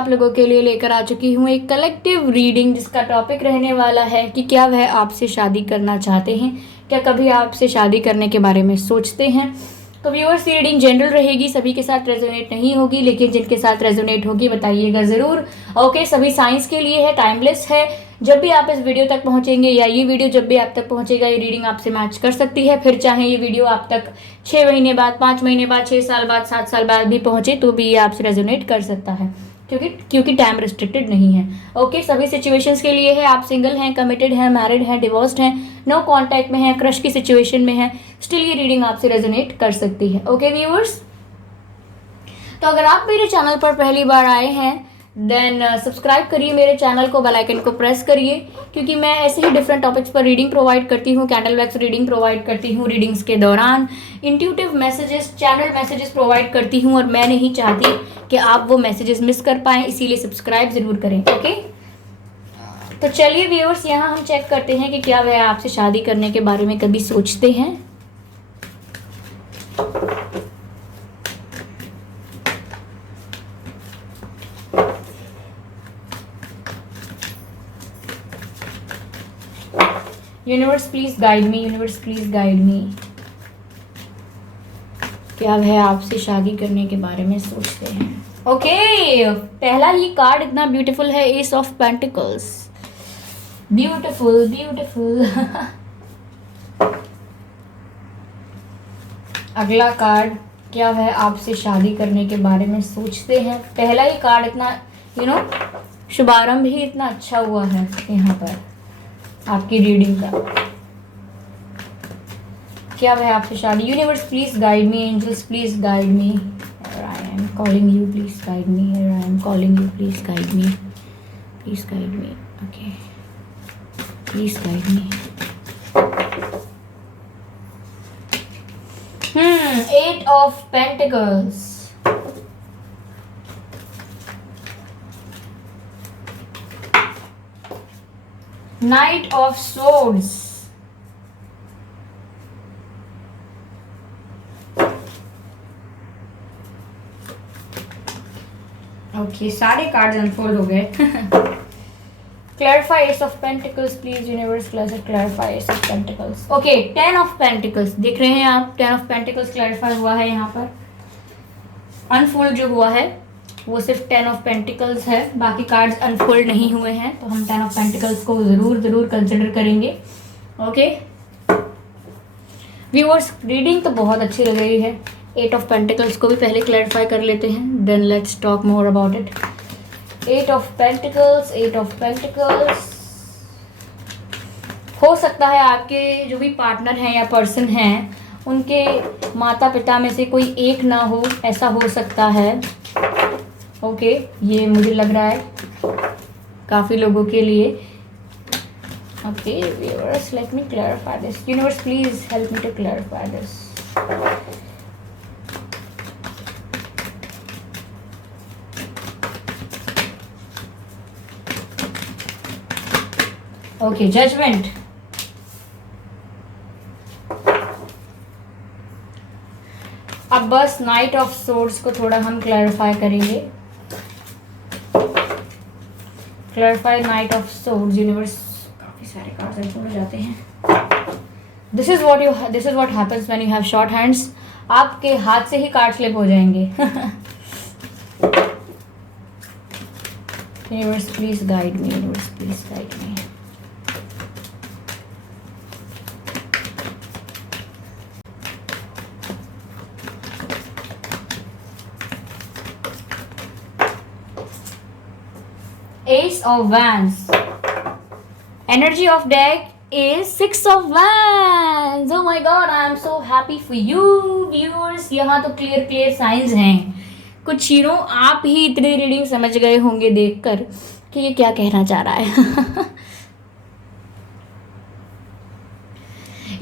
आप लोगों के लिए लेकर आ चुकी हूँ एक कलेक्टिव रीडिंग, जिसका टॉपिक रहने वाला है कि क्या वह आपसे शादी करना चाहते हैं, क्या कभी आपसे शादी करने के बारे में सोचते हैं। तो व्यूअर्स, ये रीडिंग जनरल रहेगी, सभी के साथ रेजोनेट नहीं होगी, लेकिन जिनके साथ रेजोनेट होगी बताइएगा ज़रूर। ओके, सभी साइंस के लिए है, टाइमलेस है। जब भी आप इस वीडियो तक पहुंचेंगे या ये वीडियो जब भी आप तक पहुंचेगा, ये रीडिंग आपसे मैच कर सकती है। फिर चाहे ये वीडियो आप तक 6 महीने बाद, 5 महीने बाद, 6 साल बाद, 7 साल बाद भी पहुंचे तो भी ये आपसे रेजोनेट कर सकता है, क्योंकि टाइम रिस्ट्रिक्टेड नहीं है। ओके, सभी सिचुएशंस के लिए है। आप सिंगल हैं, कमिटेड हैं, मैरिड हैं, डिवोर्स्ड हैं, नो कांटेक्ट में हैं, क्रश की सिचुएशन में हैं, स्टिल ये रीडिंग आपसे रेजोनेट कर सकती है। ओके व्यूअर्स, तो अगर आप मेरे चैनल पर पहली बार आए हैं देन सब्सक्राइब करिए मेरे चैनल को, बेल आइकन को प्रेस करिए, क्योंकि मैं ऐसे ही डिफरेंट टॉपिक्स पर रीडिंग प्रोवाइड करती हूँ, कैंडल वैक्स रीडिंग प्रोवाइड करती हूँ, रीडिंग्स के दौरान intuitive messages, channel messages provide करती हूँ, और मैं नहीं चाहती कि आप वो मैसेजेस मिस कर पाएँ, इसीलिए सब्सक्राइब ज़रूर करें। ओके, तो चलिए व्यूअर्स, यहाँ हम चेक करते हैं कि क्या वह आपसे शादी करने के बारे में कभी सोचते हैं। Universe please guide me, universe please guide मी, क्या वह आपसे शादी करने के बारे में सोचते हैं। ओके, पहला ही कार्ड इतना ब्यूटीफुल है, S of pentacles, beautiful beautiful. अगला कार्ड, क्या वह आपसे शादी करने के बारे में सोचते हैं। पहला ही कार्ड इतना शुभारंभ ही इतना अच्छा हुआ है यहाँ पर आपकी रीडिंग का। क्या वह आपसे शादी, universe please guide me, angels please guide me, I am calling you, please guide me, I am calling you, please guide me, please guide me, okay, please guide me. Eight of pentacles, knight of swords, okay, सारे cards unfold हो गए। Clarify ace of pentacles please, universe clarify ace of pentacles. Okay, 10 of pentacles देख रहे हैं आप, 10 of pentacles clarify हुआ है यहाँ पर। अनफोल्ड जो हुआ है वो सिर्फ 10 ऑफ पेंटिकल्स है, बाकी कार्ड्स अनफोल्ड नहीं हुए हैं, तो हम 10 ऑफ पेंटिकल्स को जरूर कंसिडर करेंगे। ओके व्यूअर्स, रीडिंग तो बहुत अच्छी लग रही है। 8 ऑफ पेंटिकल्स को भी पहले क्लैरिफाई कर लेते हैं, then let's talk more about it. 8 of pentacles, 8 of pentacles, हो सकता है आपके जो भी पार्टनर हैं या पर्सन हैं उनके माता पिता में से कोई एक ना हो, ऐसा हो सकता है। ओके, ये मुझे लग रहा है काफ़ी लोगों के लिए। Okay viewers, let me clarify this, universe please help me to clarify this. Okay, judgement, अब बस नाइट ऑफ सोर्ड्स को थोड़ा हम क्लैरिफाई करेंगे। Clarify night of swords, universe, काफी सारे कार्ड्स हो जाते हैं। This is what happens when you have short hands, आपके हाथ से ही कार्ड स्लिप हो जाएंगे। Universe please guide me, universe please guide me. Ace of Wands, energy of deck is 6 of Wands. Oh my God, I am so happy for you viewers. यहाँ तो clear signs हैं कुछ, आप ही इतनी reading समझ गए होंगे देखकर कि ये क्या कहना चाह रहा है।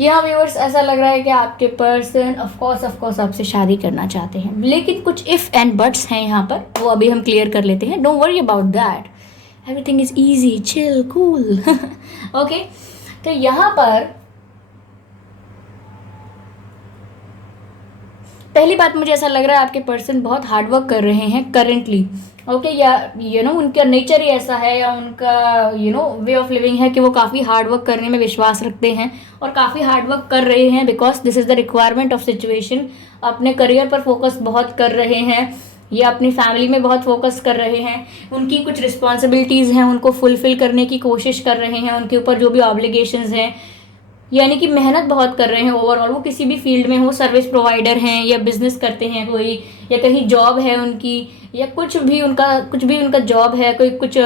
यहाँ व्यूअर्स ऐसा लग रहा है कि आपके पर्सन ऑफ कोर्स आपसे शादी करना चाहते हैं, लेकिन कुछ इफ एंड बट्स हैं यहाँ पर, वो अभी हम क्लियर कर लेते हैं। Don't worry about that, everything is easy, chill, cool. Okay, तो यहाँ पर पहली बात मुझे ऐसा लग रहा है आपके पर्सन बहुत हार्ड वर्क कर रहे हैं करेंटली, ओके, या उनका नेचर ही ऐसा है, या उनका वे ऑफ लिविंग है कि वो काफ़ी हार्ड वर्क करने में विश्वास रखते हैं और काफ़ी हार्ड वर्क कर रहे हैं, because this is the requirement of situation. अपने करियर पर फोकस बहुत कर रहे हैं, या अपनी फैमिली में बहुत फोकस कर रहे हैं, उनकी कुछ रिस्पॉन्सिबिलिटीज़ हैं उनको फुलफिल करने की कोशिश कर रहे हैं, उनके ऊपर जो भी ऑब्लिगेशंस हैं, यानी कि मेहनत बहुत कर रहे हैं ओवरऑल। वो किसी भी फील्ड में हो, सर्विस प्रोवाइडर हैं या बिजनेस करते हैं कोई, या कहीं जॉब है उनकी, या कुछ भी उनका जॉब है, कोई कुछ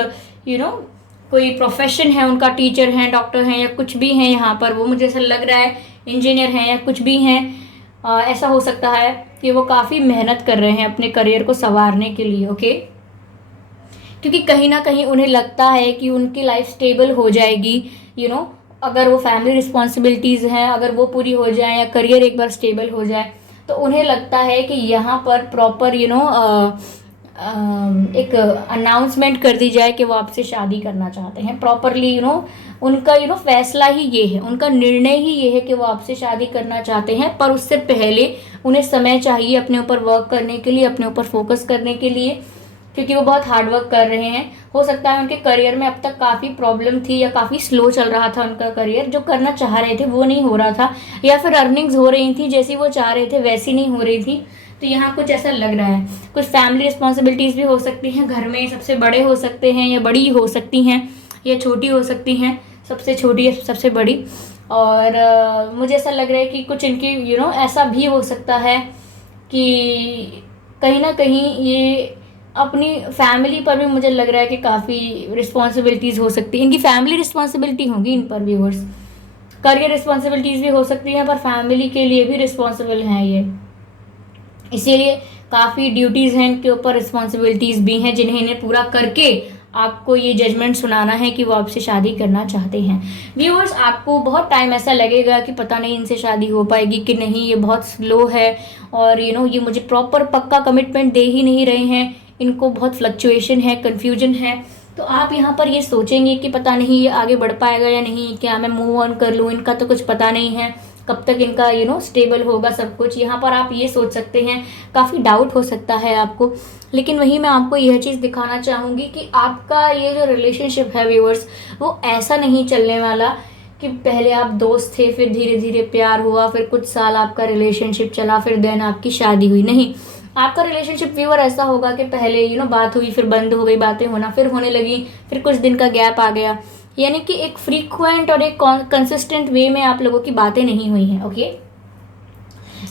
कोई प्रोफेशन है उनका, टीचर हैं, डॉक्टर हैं, या कुछ भी हैं यहाँ पर, वो मुझे ऐसा लग रहा है इंजीनियर हैं या कुछ भी हैं। ऐसा हो सकता है कि वो काफ़ी मेहनत कर रहे हैं अपने करियर को संवारने के लिए, ओके, क्योंकि कहीं ना कहीं उन्हें लगता है कि उनकी लाइफ स्टेबल हो जाएगी, अगर वो फैमिली रिस्पॉन्सिबिलिटीज़ हैं अगर वो पूरी हो जाए, या करियर एक बार स्टेबल हो जाए, तो उन्हें लगता है कि यहाँ पर प्रॉपर एक अनाउंसमेंट कर दी जाए कि वो आपसे शादी करना चाहते हैं प्रॉपरली। उनका फैसला ही ये है, उनका निर्णय ही ये है कि वो आपसे शादी करना चाहते हैं, पर उससे पहले उन्हें समय चाहिए अपने ऊपर वर्क करने के लिए, अपने ऊपर फोकस करने के लिए, क्योंकि वो बहुत हार्ड वर्क कर रहे हैं। हो सकता है उनके करियर में अब तक काफ़ी प्रॉब्लम थी, या काफ़ी स्लो चल रहा था उनका करियर, जो करना चाह रहे थे वो नहीं हो रहा था, या फिर अर्निंग्स हो रही थी जैसी वो चाह रहे थे वैसी नहीं हो रही थी। तो यहाँ कुछ ऐसा लग रहा है, कुछ फैमिली रिस्पॉन्सिबिलिटीज़ भी हो सकती हैं, घर में सबसे बड़े हो सकते हैं या बड़ी हो सकती हैं, या छोटी हो सकती हैं, सबसे छोटी या सबसे बड़ी। और मुझे ऐसा लग रहा है कि कुछ इनकी ऐसा भी हो सकता है कि कहीं ना कहीं ये अपनी फैमिली पर भी मुझे लग रहा है कि काफ़ी रिस्पॉन्सिबिलिटीज़ हो सकती है, इनकी फैमिली रिस्पॉन्सिबिलिटी होगी इन पर व्यूअर्स। करियर रिस्पॉन्सिबिलिटीज़ भी हो सकती हैं, पर फैमिली के लिए भी रिस्पॉन्सिबल हैं ये, इसीलिए काफ़ी ड्यूटीज़ हैं इनके ऊपर, रिस्पॉन्सिबिलिटीज़ भी हैं जिन्हें इन्हें पूरा करके आपको ये जजमेंट सुनाना है कि वो आपसे शादी करना चाहते हैं। व्यूअर्स, आपको बहुत टाइम ऐसा लगेगा कि पता नहीं इनसे शादी हो पाएगी कि नहीं, ये बहुत स्लो है, और ये मुझे प्रॉपर पक्का कमिटमेंट दे ही नहीं रहे हैं, इनको बहुत फ्लक्चुएशन है, कन्फ्यूजन है। तो आप यहाँ पर ये सोचेंगे कि पता नहीं ये आगे बढ़ पाएगा या नहीं, क्या मैं मूव ऑन कर लूँ, इनका तो कुछ पता नहीं है कब तक इनका स्टेबल होगा सब कुछ। यहाँ पर आप ये सोच सकते हैं, काफ़ी डाउट हो सकता है आपको, लेकिन वहीं मैं आपको यह चीज़ दिखाना चाहूँगी कि आपका ये जो रिलेशनशिप है व्यूअर्स, वो ऐसा नहीं चलने वाला कि पहले आप दोस्त थे, फिर धीरे धीरे प्यार हुआ, फिर कुछ साल आपका रिलेशनशिप चला, फिर देन आपकी शादी हुई। नहीं, आपका रिलेशनशिप व्यूअर ऐसा होगा कि पहले बात हुई, फिर बंद हो गई बातें होना, फिर होने लगी, फिर कुछ दिन का गैप आ गया, यानी कि एक फ्रीक्वेंट और एक कंसिस्टेंट वे में आप लोगों की बातें नहीं हुई हैं, ओके।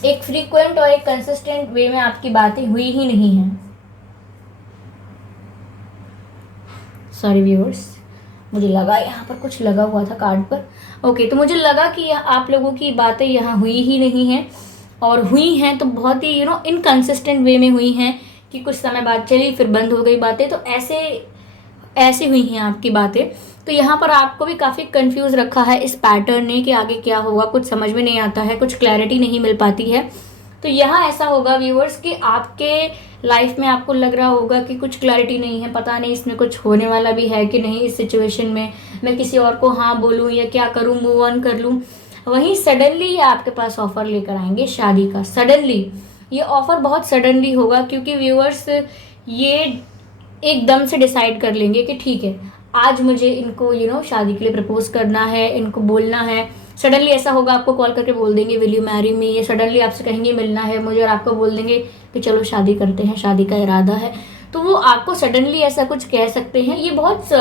एक फ्रीक्वेंट और एक कंसिस्टेंट वे में आपकी बातें हुई ही नहीं हैं। सॉरी व्यूअर्स, मुझे लगा यहाँ पर कुछ लगा हुआ था कार्ड पर, ओके, तो मुझे लगा कि आप लोगों की बातें यहाँ हुई ही नहीं हैं, और हुई हैं तो बहुत ही इनकंसिस्टेंट वे में हुई हैं कि कुछ समय बाद चली, फिर बंद हो गई बातें, तो ऐसे हुई हैं आपकी बातें। तो यहाँ पर आपको भी काफ़ी कंफ्यूज रखा है इस पैटर्न ने कि आगे क्या होगा, कुछ समझ में नहीं आता है, कुछ क्लैरिटी नहीं मिल पाती है। तो यहाँ ऐसा होगा व्यूअर्स कि आपके लाइफ में आपको लग रहा होगा कि कुछ क्लैरिटी नहीं है, पता नहीं इसमें कुछ होने वाला भी है कि नहीं, इस सिचुएशन में मैं किसी और को हाँ बोलूँ या क्या करूँ, मूव ऑन कर लूँ। वहीं सडनली ये आपके पास ऑफ़र लेकर आएंगे शादी का, सडनली ये ऑफ़र बहुत सडनली होगा, क्योंकि व्यूअर्स ये एकदम से डिसाइड कर लेंगे कि ठीक है आज मुझे इनको शादी के लिए प्रपोज करना है, इनको बोलना है। सडनली ऐसा होगा, आपको कॉल करके बोल देंगे विल यू मैरी मी, या सडनली आपसे कहेंगे मिलना है मुझे, और आपको बोल देंगे कि चलो शादी करते हैं, शादी का इरादा है। तो वो आपको सडनली ऐसा कुछ कह सकते हैं। ये बहुत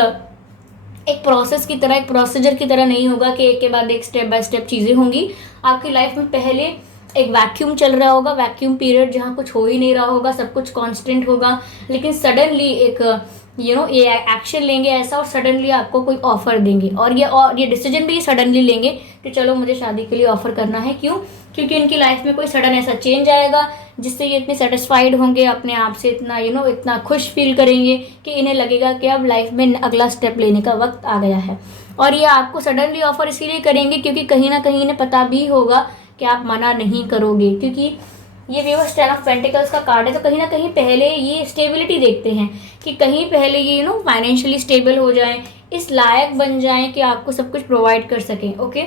एक प्रोसेस की तरह, एक प्रोसीजर की तरह नहीं होगा कि एक के बाद एक स्टेप बाय स्टेप चीज़ें होंगी आपकी लाइफ में। पहले एक वैक्यूम चल रहा होगा, वैक्यूम पीरियड, जहाँ कुछ हो ही नहीं रहा होगा, सब कुछ कांस्टेंट होगा, लेकिन सडनली एक ये एक्शन लेंगे ऐसा, और सडनली आपको कोई ऑफर देंगे, और ये डिसीजन भी सडनली लेंगे कि चलो मुझे शादी के लिए ऑफर करना है। क्यों? क्योंकि इनकी लाइफ में कोई सडन ऐसा चेंज आएगा जिससे ये इतने सेटिस्फाइड होंगे अपने आप से, इतना इतना खुश फील करेंगे कि इन्हें लगेगा कि अब लाइफ में अगला स्टेप लेने का वक्त आ गया है। और ये आपको सडनली ऑफर इसीलिए करेंगे क्योंकि कहीं ना कहीं इन्हें पता भी होगा कि आप मना नहीं करोगे, क्योंकि ये व्यूअर्स 10 ऑफ पेंटिकल्स का कार्ड है। तो कहीं ना कहीं पहले ये स्टेबिलिटी देखते हैं कि कहीं पहले ये फाइनेंशियली स्टेबल हो जाएं, इस लायक बन जाएं कि आपको सब कुछ प्रोवाइड कर सकें, ओके।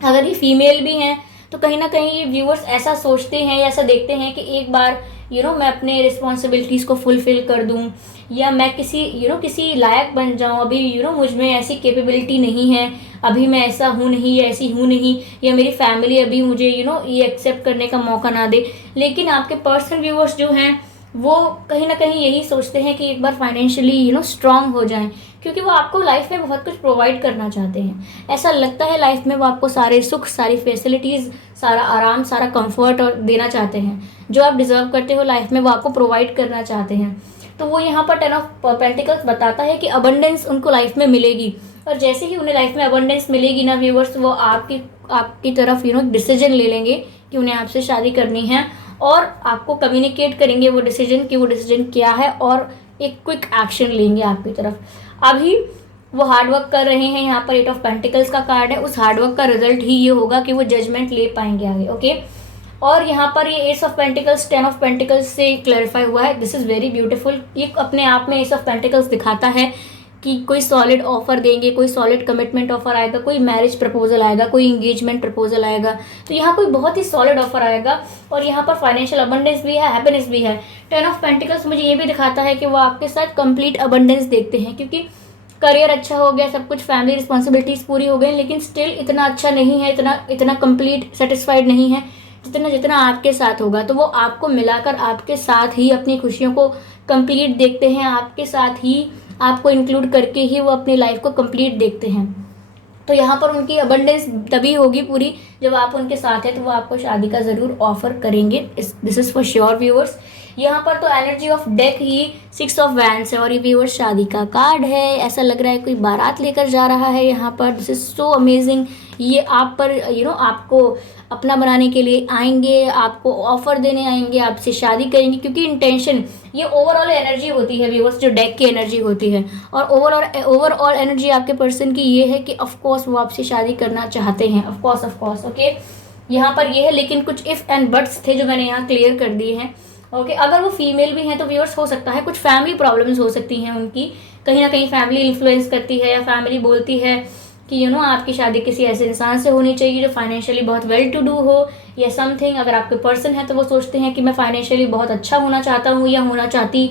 अगर ये फीमेल भी हैं तो कहीं ना कहीं ये व्यूअर्स ऐसा सोचते हैं या ऐसा देखते हैं कि एक बार मैं अपने रिस्पॉन्सिबिलिटीज़ को फुलफिल कर दूं, या मैं किसी किसी लायक बन जाऊं। अभी मुझ में ऐसी कैपेबिलिटी नहीं है, अभी मैं ऐसा हूँ नहीं या ऐसी हूँ नहीं, या मेरी फैमिली अभी मुझे ये एक्सेप्ट करने का मौका ना दे। लेकिन आपके पर्सनल व्यूअर्स जो हैं वो कहीं ना कहीं यही सोचते हैं कि एक बार फाइनेंशियली स्ट्रांग हो जाएं, क्योंकि वो आपको लाइफ में बहुत कुछ प्रोवाइड करना चाहते हैं। ऐसा लगता है लाइफ में वो आपको सारे सुख, सारी फैसिलिटीज़, सारा आराम, सारा कंफर्ट और देना चाहते हैं। जो आप डिजर्व करते हो लाइफ में वो आपको प्रोवाइड करना चाहते हैं। तो वो यहाँ पर 10 ऑफ पेंटिकल्स बताता है कि अबंडेंस उनको लाइफ में मिलेगी, और जैसे ही उन्हें लाइफ में अबंडेंस मिलेगी ना व्यूअर्स, वो आपकी तरफ डिसीजन ले लेंगे कि उन्हें आपसे शादी करनी है, और आपको कम्युनिकेट करेंगे वो डिसीजन क्या है, और एक क्विक एक्शन लेंगे आपकी तरफ। अभी वो हार्डवर्क कर रहे हैं, यहाँ पर 8 ऑफ पेंटिकल्स का कार्ड है, उस हार्डवर्क का रिजल्ट ही ये होगा कि वो जजमेंट ले पाएंगे आगे। ओके, और यहाँ पर ये S of pentacles 10 of pentacles से क्लैरिफाई हुआ है। This is very beautiful. ये अपने आप में एस ऑफ पेंटिकल्स दिखाता है कि कोई सॉलिड ऑफर देंगे, कोई सॉलिड कमिटमेंट ऑफर आएगा, कोई मैरिज प्रपोजल आएगा, कोई इंगेजमेंट प्रपोजल आएगा। तो यहाँ कोई बहुत ही सॉलिड ऑफर आएगा, और यहाँ पर फाइनेंशियल अबंडेंस भी है, हैप्पीनेस भी है। 10 ऑफ पेंटिकल्स मुझे ये भी दिखाता है कि वो आपके साथ कंप्लीट अबंडेंस देखते हैं, क्योंकि करियर अच्छा हो गया, सब कुछ, फैमिली रिस्पॉन्सिबिलिटीज़ पूरी हो गई, लेकिन स्टिल इतना अच्छा नहीं है, इतना कंप्लीट सेटिस्फाइड नहीं है जितना आपके साथ होगा। तो वो आपको मिलाकर आपके साथ ही अपनी खुशियों को कंप्लीट देखते हैं, आपके साथ ही आपको इंक्लूड करके ही वो अपनी लाइफ को कंप्लीट देखते हैं। तो यहाँ पर उनकी अबंडेंस तभी होगी पूरी जब आप उनके साथ हैं, तो वो आपको शादी का ज़रूर ऑफर करेंगे। This is for sure viewers. यहाँ पर तो energy of deck he 6 of wands है, और ये व्यूअर्स शादी का कार्ड है। ऐसा लग रहा है कोई बारात लेकर जा रहा है यहाँ पर। This is so amazing. ये आप पर आपको अपना बनाने के लिए आएंगे, आपको ऑफर देने आएंगे, आपसे शादी करेंगे, क्योंकि इंटेंशन ये ओवरऑल एनर्जी होती है व्यूअर्स, जो डेक की एनर्जी होती है। और ओवरऑल एनर्जी आपके पर्सन की ये है कि ऑफ कोर्स वो आपसे शादी करना चाहते हैं। ऑफ कोर्स ओके, यहाँ पर ये है, लेकिन कुछ इफ एंड बट्स थे जो मैंने यहाँ क्लियर कर दिए हैं। ओके, अगर वो फीमेल भी हैं तो व्यूअर्स हो सकता है कुछ फैमिली प्रॉब्लम्स हो सकती हैं उनकी, कहीं ना कहीं फैमिली इन्फ्लुएंस करती है, या फैमिली बोलती है कि आपकी शादी किसी ऐसे इंसान से होनी चाहिए जो फाइनेंशियली बहुत वेल टू डू हो, या समथिंग। अगर आपके पर्सन है तो वो सोचते हैं कि मैं फाइनेंशियली बहुत अच्छा होना चाहता हूँ, या होना चाहती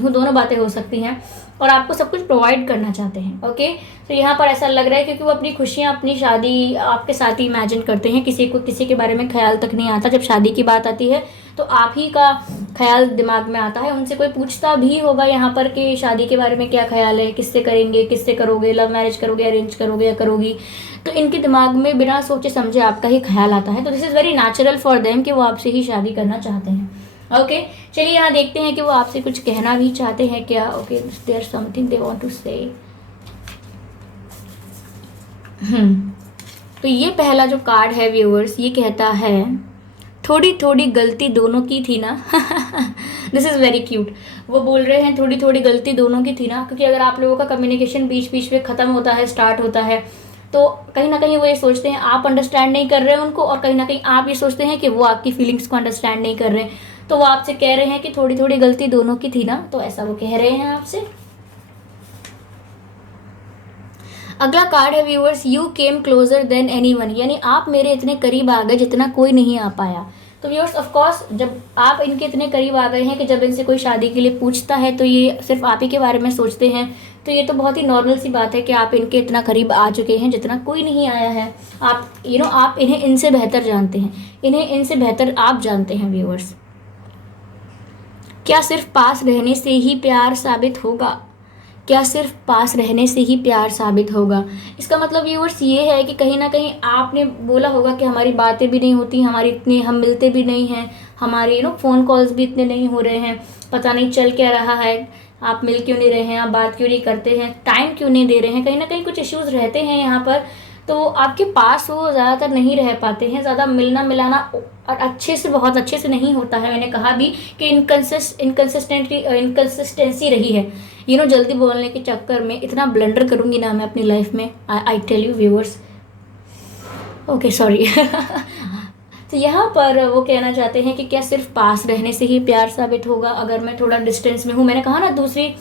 हूँ, दोनों बातें हो सकती हैं, और आपको सब कुछ प्रोवाइड करना चाहते हैं। ओके, तो यहाँ पर ऐसा लग रहा है क्योंकि वो अपनी खुशियाँ, अपनी शादी आपके साथ ही इमेजिन करते हैं। किसी के बारे में ख्याल तक नहीं आता। जब शादी की बात आती है तो आप ही का ख्याल दिमाग में आता है। उनसे कोई पूछता भी होगा यहाँ पर कि शादी के बारे में क्या ख्याल है, किससे करेंगे, किससे करोगे, लव मैरिज करोगे, अरेंज करोगे या करोगी। तो इनके दिमाग में बिना सोचे समझे आपका ही ख्याल आता है। तो this is very natural for them कि वो आपसे ही शादी करना चाहते हैं। ओके, चलिए यहाँ देखते हैं कि वो आपसे कुछ कहना भी चाहते हैं क्या। Okay, there something they want to say. तो ये पहला जो कार्ड है व्यूअर्स, ये कहता है थोड़ी थोड़ी गलती दोनों की थी ना। This is very cute. वो बोल रहे हैं थोड़ी थोड़ी गलती दोनों की थी ना, क्योंकि अगर आप लोगों का कम्युनिकेशन बीच बीच में ख़त्म होता है, स्टार्ट होता है, तो कहीं ना कहीं वो ये सोचते हैं आप अंडरस्टैंड नहीं कर रहे हैं उनको, और कहीं ना कहीं आप ये सोचते हैं कि वो आपकी फीलिंग्स को अंडरस्टैंड नहीं कर रहे हैं। तो वो आपसे कह रहे हैं कि थोड़ी थोड़ी गलती दोनों की थी ना, तो ऐसा वो कह रहे हैं आपसे। अगला कार्ड है viewers, you came closure than anyone, यानी आप मेरे इतने करीब आ गए जितना कोई नहीं आ पाया। तो व्यूअर्स ऑफ कोर्स जब आप इनके इतने करीब आ गए हैं कि जब इनसे कोई शादी के लिए पूछता है तो ये सिर्फ आप ही के बारे में सोचते हैं, तो ये तो बहुत ही नॉर्मल सी बात है कि आप इनके इतना करीब आ चुके हैं जितना कोई नहीं आया है। आप आप इन्हें इनसे बेहतर जानते हैं, इन्हें इनसे बेहतर आप जानते हैं व्यूअर्स। क्या सिर्फ पास रहने से ही प्यार साबित होगा? क्या सिर्फ पास रहने से ही प्यार साबित होगा? इसका मतलब व्यूअर्स ये है कि कहीं ना कहीं आपने बोला होगा कि हमारी बातें भी नहीं होती, हम मिलते भी नहीं हैं, हमारे फ़ोन कॉल्स भी इतने नहीं हो रहे हैं, पता नहीं चल क्या रहा है, आप मिल क्यों नहीं रहे हैं, आप बात क्यों नहीं करते हैं, टाइम क्यों नहीं दे रहे हैं। कहीं ना कहीं कुछ इश्यूज़ रहते हैं यहाँ पर, तो आपके पास वो ज़्यादातर नहीं रह पाते हैं, ज़्यादा मिलना मिलाना बहुत अच्छे से नहीं होता है। मैंने कहा भी कि इनकन्सिस्टेंसी रही है, जल्दी बोलने के चक्कर में इतना ब्लंडर करूँगी ना मैं अपनी लाइफ में, I tell you viewers. Okay sorry. तो यहाँ पर वो कहना चाहते हैं कि क्या सिर्फ पास रहने से ही प्यार साबित होगा? अगर मैं थोड़ा डिस्टेंस में हूँ, मैंने कहा ना दूसरी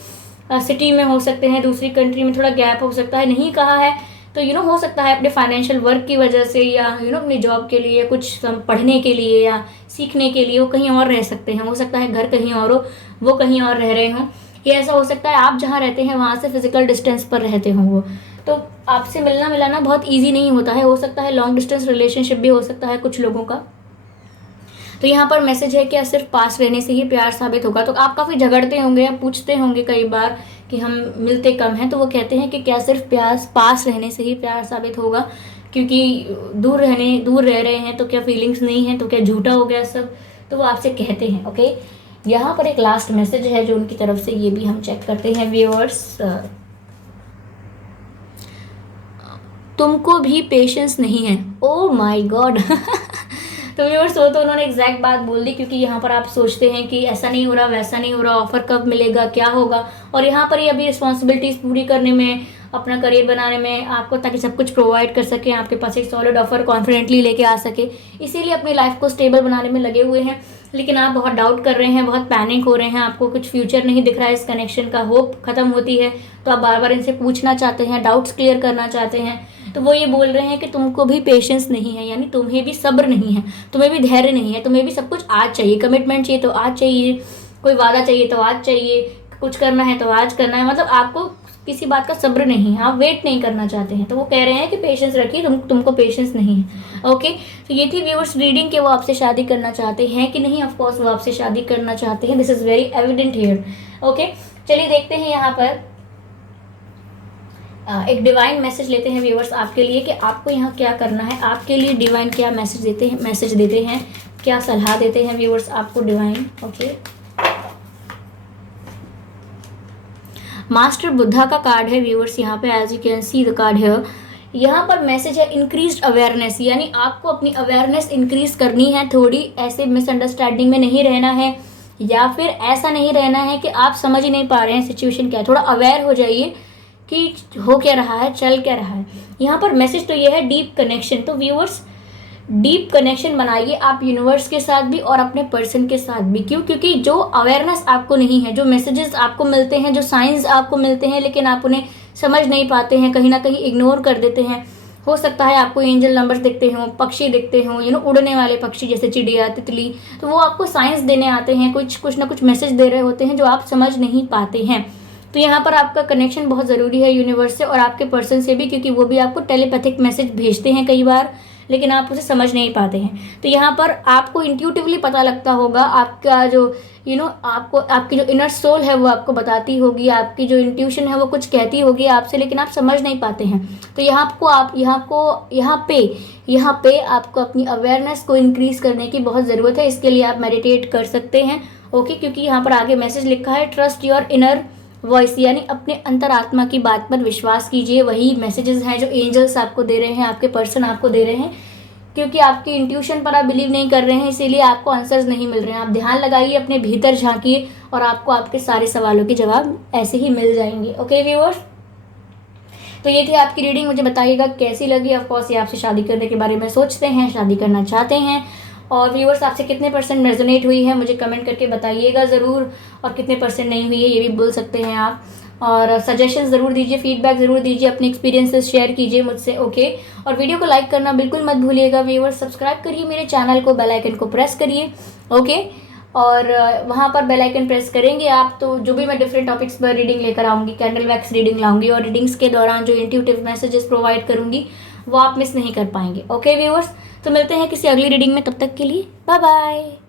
सिटी में हो सकते हैं, दूसरी कंट्री में थोड़ा गैप हो सकता है, नहीं कहा है तो हो सकता है अपने फाइनेंशियल वर्क की वजह से या अपनी जॉब के लिए, कुछ पढ़ने के लिए या सीखने के लिए वो कहीं और रह सकते हैं। हो सकता है घर कहीं और हो, वो कहीं और रह रहे हों, या ऐसा हो सकता है आप जहाँ रहते हैं वहाँ से फिजिकल डिस्टेंस पर रहते हों वो, तो आपसे मिलना मिलाना बहुत ईजी नहीं होता है। हो सकता है लॉन्ग डिस्टेंस रिलेशनशिप भी हो सकता है कुछ लोगों का। तो यहाँ पर मैसेज है कि सिर्फ पास रहने से ही प्यार साबित होगा। तो आप काफ़ी झगड़ते होंगे या पूछते होंगे कई बार कि हम मिलते कम हैं, तो वो कहते हैं कि क्या सिर्फ पास रहने से ही प्यार साबित होगा, क्योंकि दूर रह रहे हैं तो क्या फीलिंग्स नहीं है, तो क्या झूठा हो गया सब, तो वो आपसे कहते हैं। ओके, यहाँ पर एक लास्ट मैसेज है जो उनकी तरफ से, ये भी हम चेक करते हैं व्यूअर्स। तुमको भी पेशेंस नहीं है। ओ माय गॉड तो व्यूअर्स वो तो उन्होंने एग्जैक्ट बात बोल दी, क्योंकि यहाँ पर आप सोचते हैं कि ऐसा नहीं हो रहा, वैसा नहीं हो रहा, ऑफर कब मिलेगा, क्या होगा, और यहाँ पर ये अभी रिस्पॉन्सिबिलिटीज पूरी करने में, अपना करियर बनाने में आपको, ताकि सब कुछ प्रोवाइड कर सकें, आपके पास एक सॉलिड ऑफर कॉन्फिडेंटली लेके आ सके, इसीलिए अपनी लाइफ को स्टेबल बनाने में लगे हुए हैं। लेकिन आप बहुत डाउट कर रहे हैं, बहुत पैनिक हो रहे हैं, आपको कुछ फ्यूचर नहीं दिख रहा है, इस कनेक्शन का होप खत्म होती है, तो आप बार बार इनसे पूछना चाहते हैं, डाउट्स क्लियर करना चाहते हैं। तो वो ये बोल रहे हैं कि तुमको भी पेशेंस नहीं है, यानी तुम्हें भी सब्र नहीं है, तुम्हें भी धैर्य नहीं है, तुम्हें भी सब कुछ आज चाहिए, कमिटमेंट चाहिए तो आज चाहिए, कोई वादा चाहिए तो आज चाहिए, कुछ करना है तो आज करना है, मतलब आपको किसी बात का सब्र नहीं है, आप वेट नहीं करना चाहते हैं। तो वो कह रहे हैं कि पेशेंस रखिए, तुमको पेशेंस नहीं है। ओके, तो ये थी व्यूअर्स रीडिंग के वो आपसे शादी करना चाहते हैं कि नहीं। ऑफ कोर्स वो आपसे शादी करना चाहते हैं, this is very evident here. Okay, चलिए देखते हैं यहाँ पर एक डिवाइन मैसेज लेते हैं व्यूअर्स आपके लिए कि आपको यहाँ क्या करना है, आपके लिए डिवाइन क्या मैसेज देते हैं, क्या सलाह देते हैं व्यूअर्स आपको डिवाइन। ओके, मास्टर बुद्धा का कार्ड है व्यूअर्स यहाँ पे, as you can see the card है। यहाँ पर मैसेज है इंक्रीज्ड अवेयरनेस, यानी आपको अपनी अवेयरनेस इंक्रीज करनी है थोड़ी, ऐसे मिसअंडरस्टैंडिंग में नहीं रहना है, या फिर ऐसा नहीं रहना है कि आप समझ ही नहीं पा रहे हैं सिचुएशन क्या है। थोड़ा अवेयर हो जाइए कि हो क्या रहा है, चल क्या रहा है। यहाँ पर मैसेज तो ये है डीप कनेक्शन। तो व्यूअर्स डीप कनेक्शन बनाइए आप यूनिवर्स के साथ भी और अपने पर्सन के साथ भी। क्यों? क्योंकि जो अवेयरनेस आपको नहीं है, जो मैसेजेस आपको मिलते हैं, जो साइंस आपको मिलते हैं, लेकिन आप उन्हें समझ नहीं पाते हैं, कहीं ना कहीं इग्नोर कर देते हैं। हो सकता है आपको एंजल नंबर्स दिखते हों, पक्षी दिखते हों, उड़ने वाले पक्षी जैसे चिड़िया, तितली, तो वो आपको साइंस देने आते हैं, कुछ ना कुछ मैसेज दे रहे होते हैं जो आप समझ नहीं पाते हैं। तो यहाँ पर आपका कनेक्शन बहुत ज़रूरी है यूनिवर्स से और आपके पर्सन से भी, क्योंकि वो भी आपको टेलीपैथिक मैसेज भेजते हैं कई बार, लेकिन आप उसे समझ नहीं पाते हैं। तो यहाँ पर आपको इंट्यूटिवली पता लगता होगा, आपका जो आपको आपकी जो इनर सोल है वो आपको बताती होगी, आपकी जो इंट्यूशन है वो कुछ कहती होगी आपसे, लेकिन आप समझ नहीं पाते हैं। तो यहाँ पे आपको अपनी अवेयरनेस को इंक्रीज करने की बहुत ज़रूरत है। इसके लिए आप मेडिटेट कर सकते हैं। ओके, क्योंकि यहाँ पर आगे मैसेज लिखा है ट्रस्ट योर इनर वॉइस, यानी अपने अंतरात्मा की बात पर विश्वास कीजिए। वही मैसेजेस हैं जो एंजल्स आपको दे रहे हैं, आपके पर्सन आपको दे रहे हैं, क्योंकि आपकी इंट्यूशन पर आप बिलीव नहीं कर रहे हैं, इसीलिए आपको आंसर्स नहीं मिल रहे हैं। आप ध्यान लगाइए, अपने भीतर झांकिए और आपको आपके सारे सवालों के जवाब ऐसे ही मिल जाएंगे। ओके व्यूअर्स, तो ये थी आपकी रीडिंग। मुझे बताइएगा कैसी लगी। ऑफ कोर्स ये आपसे शादी करने के बारे में सोचते हैं, शादी करना चाहते हैं, और व्यूअर्स आपसे कितने परसेंट रेजोनेट हुई है मुझे कमेंट करके बताइएगा ज़रूर, और कितने परसेंट नहीं हुई है ये भी बोल सकते हैं आप। और सजेशन ज़रूर दीजिए, फीडबैक ज़रूर दीजिए, अपने एक्सपीरियंसेस शेयर कीजिए मुझसे। ओके, और वीडियो को लाइक करना बिल्कुल मत भूलिएगा व्यूअर्स। सब्सक्राइब करिए मेरे चैनल को, बेल आइकन को प्रेस करिए। ओके, और वहाँ पर बेल आइकन प्रेस करेंगे आप तो जो भी मैं डिफरेंट टॉपिक्स पर रीडिंग लेकर आऊँगी, कैंडल वैक्स रीडिंग लाऊंगी, और रीडिंग्स के दौरान जो इंट्यूटिव मैसेजेस प्रोवाइड करूँगी वो आप मिस नहीं कर पाएंगे। ओके व्यूअर्स, तो मिलते हैं किसी अगली रीडिंग में, तब तक के लिए बाय बाय।